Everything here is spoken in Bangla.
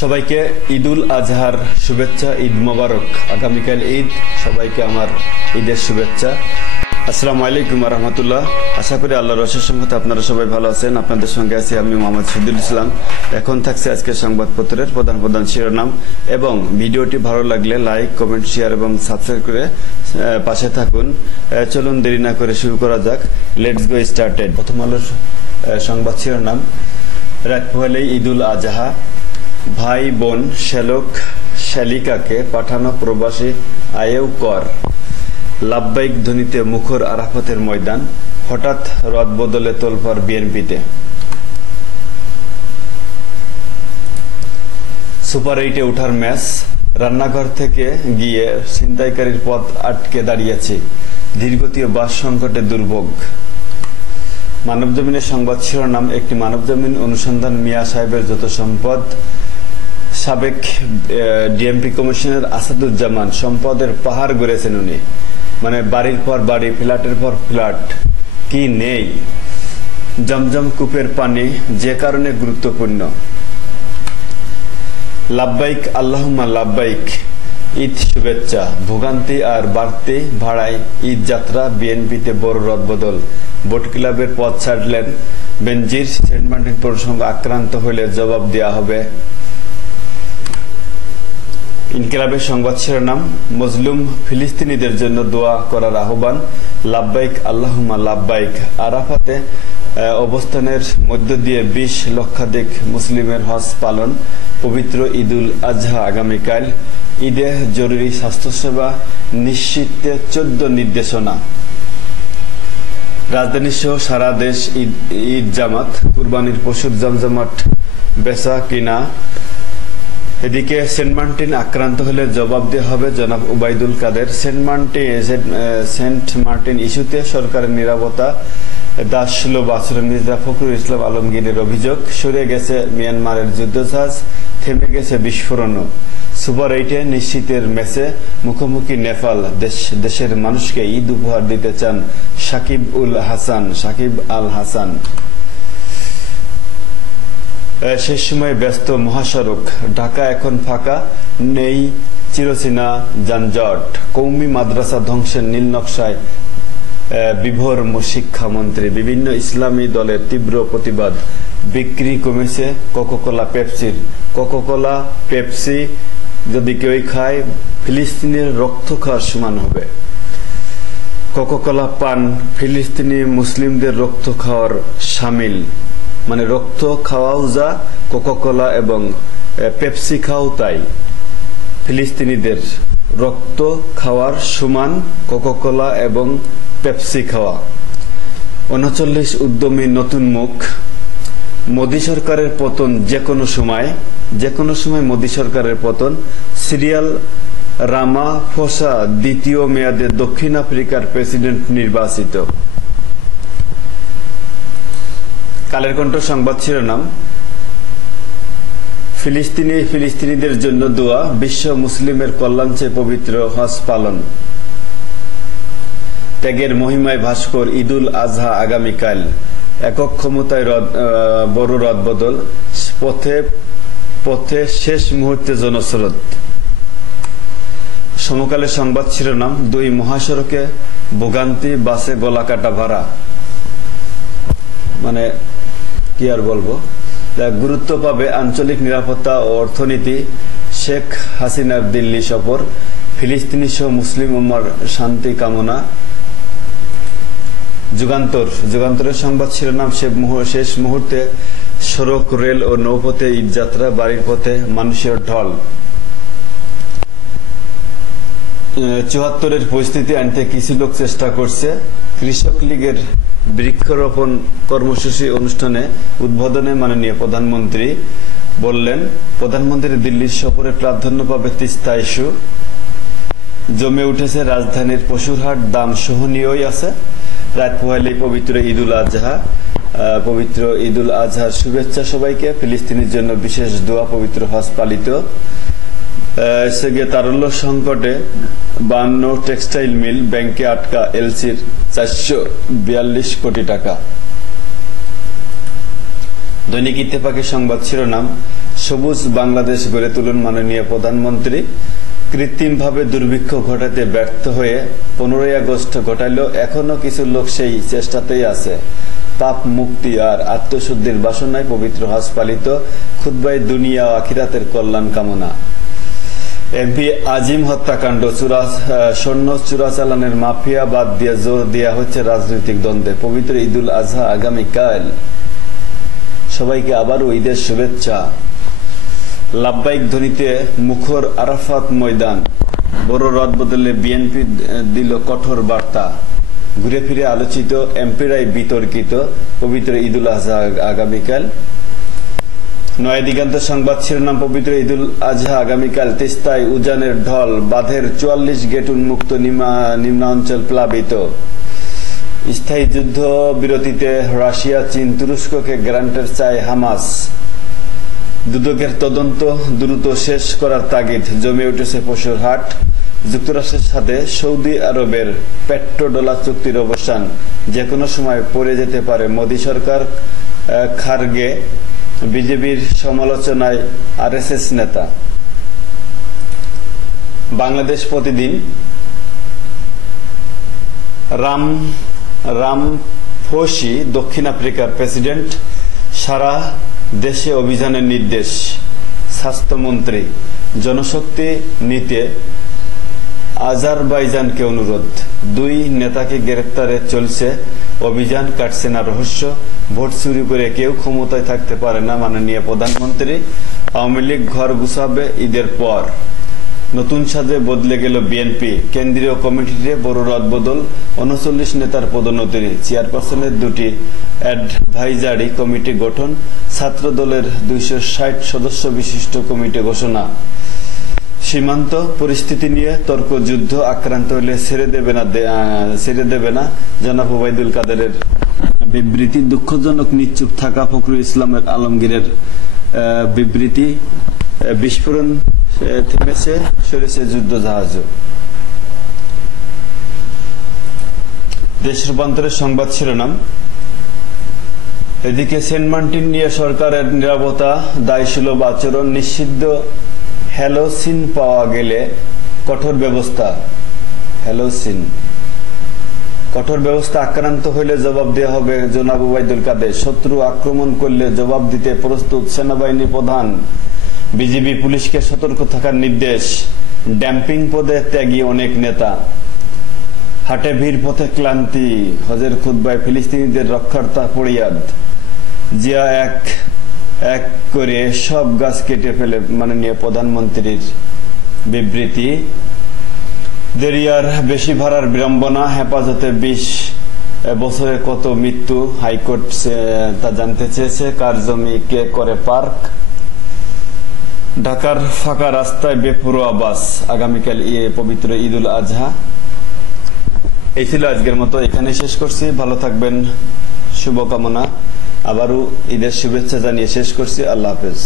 সবাইকে ঈদুল আজহার শুভেচ্ছা। ঈদ মোবারক। আগামীকাল ঈদ, সবাইকে আমার ঈদের শুভেচ্ছা। আসসালামু আলাইকুম ওয়া রাহমাতুল্লাহ। আশা করি আল্লাহর অশেষ রহমতে আপনারা সবাই ভালো আছেন। আপনাদের সঙ্গে আছি আমি মোহাম্মদ শহীদুল ইসলাম। এখন থাকছে আজকের সংবাদপত্রের প্রধান শিরোনাম, এবং ভিডিওটি ভালো লাগলে লাইক, কমেন্ট, শেয়ার এবং সাবস্ক্রাইব করে পাশে থাকুন। চলুন দেরি না করে শুরু করা যাক। Let's go started. প্রথম আলোর সংবাদ শিরোনাম, রাত পোহালেই ঈদুল আজহা, ভাই বোন শ্যালক শ্যালিকাকে পাঠানো প্রবাসী আয়েও কর। লাব্বাইক ধ্বনিতে মুখর আরাফাতের ময়দান, হঠাৎ রদ বদলে তোলপাড় বিএনপিতে। সুপার 8-এ ওঠার ম্যাচ, রান্নাঘর থেকে গিয়ে ছিনতাইকারীর পথ আটকে দাঁড়িয়েছে, ধীরগতীয় বাস সংকটে দুর্ভোগ। মানবজমিনের সংবাদ শিরোনাম, একটি মানবজমিন অনুসন্ধান, মিয়া সাহেবের যত সম্পদ। সাবেক ডিএমপি কমিশনার আসাদুজ্জামান সম্পদের পাহাড় গড়েছেন উনি, মানে বাড়ির পর বাড়ি, ফ্ল্যাটের পর ফ্ল্যাট, কি নেই। জমজম কূপের পানি যে কারণে গুরুত্বপূর্ণ। লাব্বাইক আল্লাহুম্মা লাব্বাইক, ঈদ শুভেচ্ছা। ভোগান্তি আর বাড়তি ভাড়ায় ঈদ যাত্রা, বিএনপিতে বড় রদবদল। বোট ক্লাবের পথ ছাড়লেন বেনজির, সেন্ট মার্টিন প্রসঙ্গ আক্রান্ত হলে জবাব দেওয়া হবে। ইনকিলাবের সংবাদ শিরোনাম, মজলুম ফিলিস্তিনিদের জন্য দোয়া করার আহ্বান। লাব্বাইক আল্লাহুম্মা লাব্বাইক। আরাফাতে অবস্থানের মধ্য দিয়ে 20 লক্ষাধিক মুসলিমের হজ পালন। পবিত্র ঈদুল আজহা আগামীকাল। ঈদে জরুরি স্বাস্থ্যসেবা নিশ্চিতে 14 নির্দেশনা। রাজধানী সহ সারা দেশ ঈদ জামাত, কুরবানির পশুর জমজমাট বেচা কিনা। এদিকে সেন্ট মার্টিন আক্রান্ত হলে জবাব দেওয়া হবে, জনাব উবাইদুল কাদের। সেন্ট মার্টিন ইস্যুতে সরকারের নীরবতা, দাসসুলভ আচরণ। মির্জা ফখরুল ইসলাম আলমগীরের অভিযোগ, সরে গেছে মিয়ানমারের যুদ্ধজাহাজ, থেমে গেছে বিস্ফোরণও। সুপার 8-এ নিশ্চিতের ম্যাচে মুখোমুখি নেপাল। দেশের মানুষকে ঈদ উপহার দিতে চান সাকিব আল হাসান। শেষ সময়ে ব্যস্ত মহাসড়ক, ঢাকা এখন ফাঁকা, নেই চিরচেনা যানজট। কৌমি মাদ্রাসা ধ্বংসের নীল নকশায় বিভোর শিক্ষামন্ত্রী। বিভিন্ন ইসলামী দলের তীব্র প্রতিবাদ। বিক্রি কমেছে কোকাকোলা পেপসির। কোকাকোলা পেপসি যদি কেউ খায়, ফিলিস্তিনের রক্ত খাওয়ার সমান হবে। কোকাকোলা পান ফিলিস্তিনি মুসলিমদের রক্ত খাওয়ার সামিল, মানে রক্ত খাওয়াও যা, কোকাকোলা এবং পেপসি খাওয়াও তাই। ফিলিস্তিনিদের রক্ত খাওয়ার সমান কোকাকোলা এবং পেপসি খাওয়া। 39 উদ্যমী নতুন মুখ। মোদী সরকারের পতন যে কোনো সময় মোদী সরকারের পতন। সিরিয়াল রামাফোসা দ্বিতীয় মেয়াদে দক্ষিণ আফ্রিকার প্রেসিডেন্ট নির্বাচিত। কালের কণ্ঠ সংবাদ শিরোনাম, ফিলিস্তিনিদের জন্য দোয়া, বিশ্ব মুসলিমের কল্যাণ চেয়ে পবিত্র হজ পালন। ত্যাগের মহিমায় ভাস্কর, ঈদুল আজহা আগামীকাল। একক ক্ষমতায় বড় রদবদল, পথে শেষ মুহূর্তে জনস্রোত। সমকালের সংবাদ শিরোনাম, 2 মহাসড়কে ভোগান্তি, বাসে গলা কাটা ভাড়া। মানে কি আর বলবো। গুরুত্ব পাবে আঞ্চলিক নিরাপত্তা ও অর্থনীতি। শেখ হাসিনার দিল্লি সফর, ফিলিস্তিনি সহ মুসলিম উম্মার শান্তি কামনা। যুগান্তরের সংবাদ শিরোনাম, শেষ মুহূর্তে সড়ক, রেল ও নৌপথে ঈদ যাত্রা, বাড়ির পথে মানুষের ঢল। 74-এর পরিস্থিতি আনতে কিছু লোক চেষ্টা করছে। কৃষক লীগের বৃক্ষরোপণ কর্মসূচি অনুষ্ঠানে উদ্বোধনে মাননীয় প্রধানমন্ত্রী বললেন, প্রধানমন্ত্রী দিল্লির সফরে প্রাধান্য পাবে তিস্তা ইস্যু। জমে উঠেছে রাজধানীর পশুরহাট, দাম সহনীয়ই আছে। রাত পোহালেই পবিত্র ঈদুল আজহার শুভেচ্ছা সবাইকে। ফিলিস্তিনের জন্য বিশেষ দোয়া, পবিত্র হজ পালিত। তারল্য সংকটে 52 টেক্সটাইল মিল, ব্যাংকে আটকা এলসির 442 কোটি টাকা। দৈনিক ইত্তেফাকের সংবাদ শিরোনাম, সবুজ বাংলাদেশ গড়ে তুলুন মাননীয় প্রধানমন্ত্রী। কৃত্রিমভাবে দুর্ভিক্ষ ঘটাতে ব্যর্থ হয়ে 15ই আগস্ট ঘটাইলেও এখনো কিছু লোক সেই চেষ্টাতেই আছে। পাপ মুক্তি আর আত্মশুদ্ধির বাসনায় পবিত্র হজ পালিত, খুতবায় দুনিয়া ও আখিরাতের কল্যাণ কামনা। এমপি আজিম হত্যাকাণ্ড, স্বর্ণ চোরাচালানের মাফিয়া বাদ দিয়ে জোর দেওয়া হচ্ছে রাজনৈতিক দ্বন্দ্বে। পবিত্র ঈদুল আজহা আগামীকাল। সবাইকে আবারও ঈদের শুভেচ্ছা। লাব্বাইক ধ্বনিতে মুখর আরাফাত ময়দান। বড় রদ বদলে বিএনপি দিল কঠোর বার্তা। ঘুরে ফিরে আলোচিত, এমপিরাই বিতর্কিত। পবিত্র ঈদুল আজহা আগামীকাল। নয়া দিগন্ত সংবাদ শিরোনাম, পবিত্র ঈদুল আজহা আগামীকাল। তিস্তায় উজানের ঢল, বাঁধের 44 গেট উন্মুক্ত, নিম্নাঞ্চল প্লাবিত। স্থায়ী যুদ্ধ বিরতিতে রাশিয়া, চীন, তুরস্ককে গ্রান্টের চায় হামাস। দুদকের তদন্ত দ্রুত শেষ করার তাগিদ। জমে উঠেছে পশুর হাট। যুক্তরাষ্ট্রের সাথে সৌদি আরবের পেট্রোডলার চুক্তির অবসান যে কোনো সময় পড়ে যেতে পারে। মোদী সরকার খার্গে। বিজেপির সমালোচনায় আরএসএস নেতা। বাংলাদেশ প্রতিদিন। রামফোসি দক্ষিণ আফ্রিকার প্রেসিডেন্ট, সারা দেশে অভিযানের নির্দেশ। স্বাস্থ্যমন্ত্রী, জনশক্তি নিতে আজারবাইজানকে অনুরোধ। দুই নেতাকে গ্রেপ্তারে চলছে অভিযান, কাটছে না রহস্য। ভোট চুরি করে কেউ ক্ষমতায় থাকতে পারে না মাননীয় প্রধানমন্ত্রী। আওয়ামী লীগ ঘর গুছাবে ঈদের পর। নতুন সাজে বদলে গেল বিএনপি। কেন্দ্রীয় কমিটিতে বড় রদবদল। 39 নেতার পদোন্নতি। চেয়ারপারসনের 2টি অ্যাডভাইজারি কমিটি গঠন। ছাত্র দলের 260 সদস্য বিশিষ্ট কমিটি ঘোষণা। সীমান্ত পরিস্থিতি নিয়ে তর্ক যুদ্ধ, আক্রান্ত হলে ছেড়ে দেবে না জনাব ওবায়দুল কাদেরের বিবৃতি। দুঃখজনক নিশ্চুপ থাকা ফখরুল ইসলাম আলমগীরের বিবৃতি। বিস্ফোরণ থেমেছে, সরেছে যুদ্ধ জাহাজও। দেশ রূপান্তরের সংবাদ শিরোনাম। এদিকে সেন্ট মার্টিন নিয়ে সরকারের নীরবতা, দায়সুলভ আচরণ। নিষিদ্ধ হ্যালোসিন পাওয়া গেলে কঠোর ব্যবস্থা। কঠোর ব্যবস্থা। আক্রান্ত হইলে জবাব দেওয়া হবে জনাব ওবায়দুল কাদের। শত্রু আক্রমণ করলে জবাব দিতে প্রস্তুত সেনাবাহিনী প্রধান। বিজিবি পুলিশকে সতর্ক থাকার নির্দেশ। ড্যাম্পিং পদে ত্যাগী অনেক নেতা। হাটে ভিড়, পথে ক্লান্তি। হজের খুতবায় ফিলিস্তিনিদের রক্ষার্থে ফরিয়াদ। জিয়া এক এক করে সব গাছ কেটে ফেলে মাননীয় প্রধানমন্ত্রীর বিবৃতি। দেরিয়ার বেশি ভাড়ার বিড়ম্বনা। হেফাজতে 20 বছরে কত মৃত্যু, হাইকোর্ট তা জানতে চেয়েছে। কার জমি কে করে পার্ক। ঢাকার ফাঁকা রাস্তায় বেপরোয়া বাস। আগামীকাল পবিত্র ঈদুল আজহা। এই ছিল আজকের মতো, এখানে শেষ করছি। ভালো থাকবেন, শুভকামনা। আবারও ঈদের শুভেচ্ছা জানিয়ে শেষ করছি। আল্লাহ হাফেজ।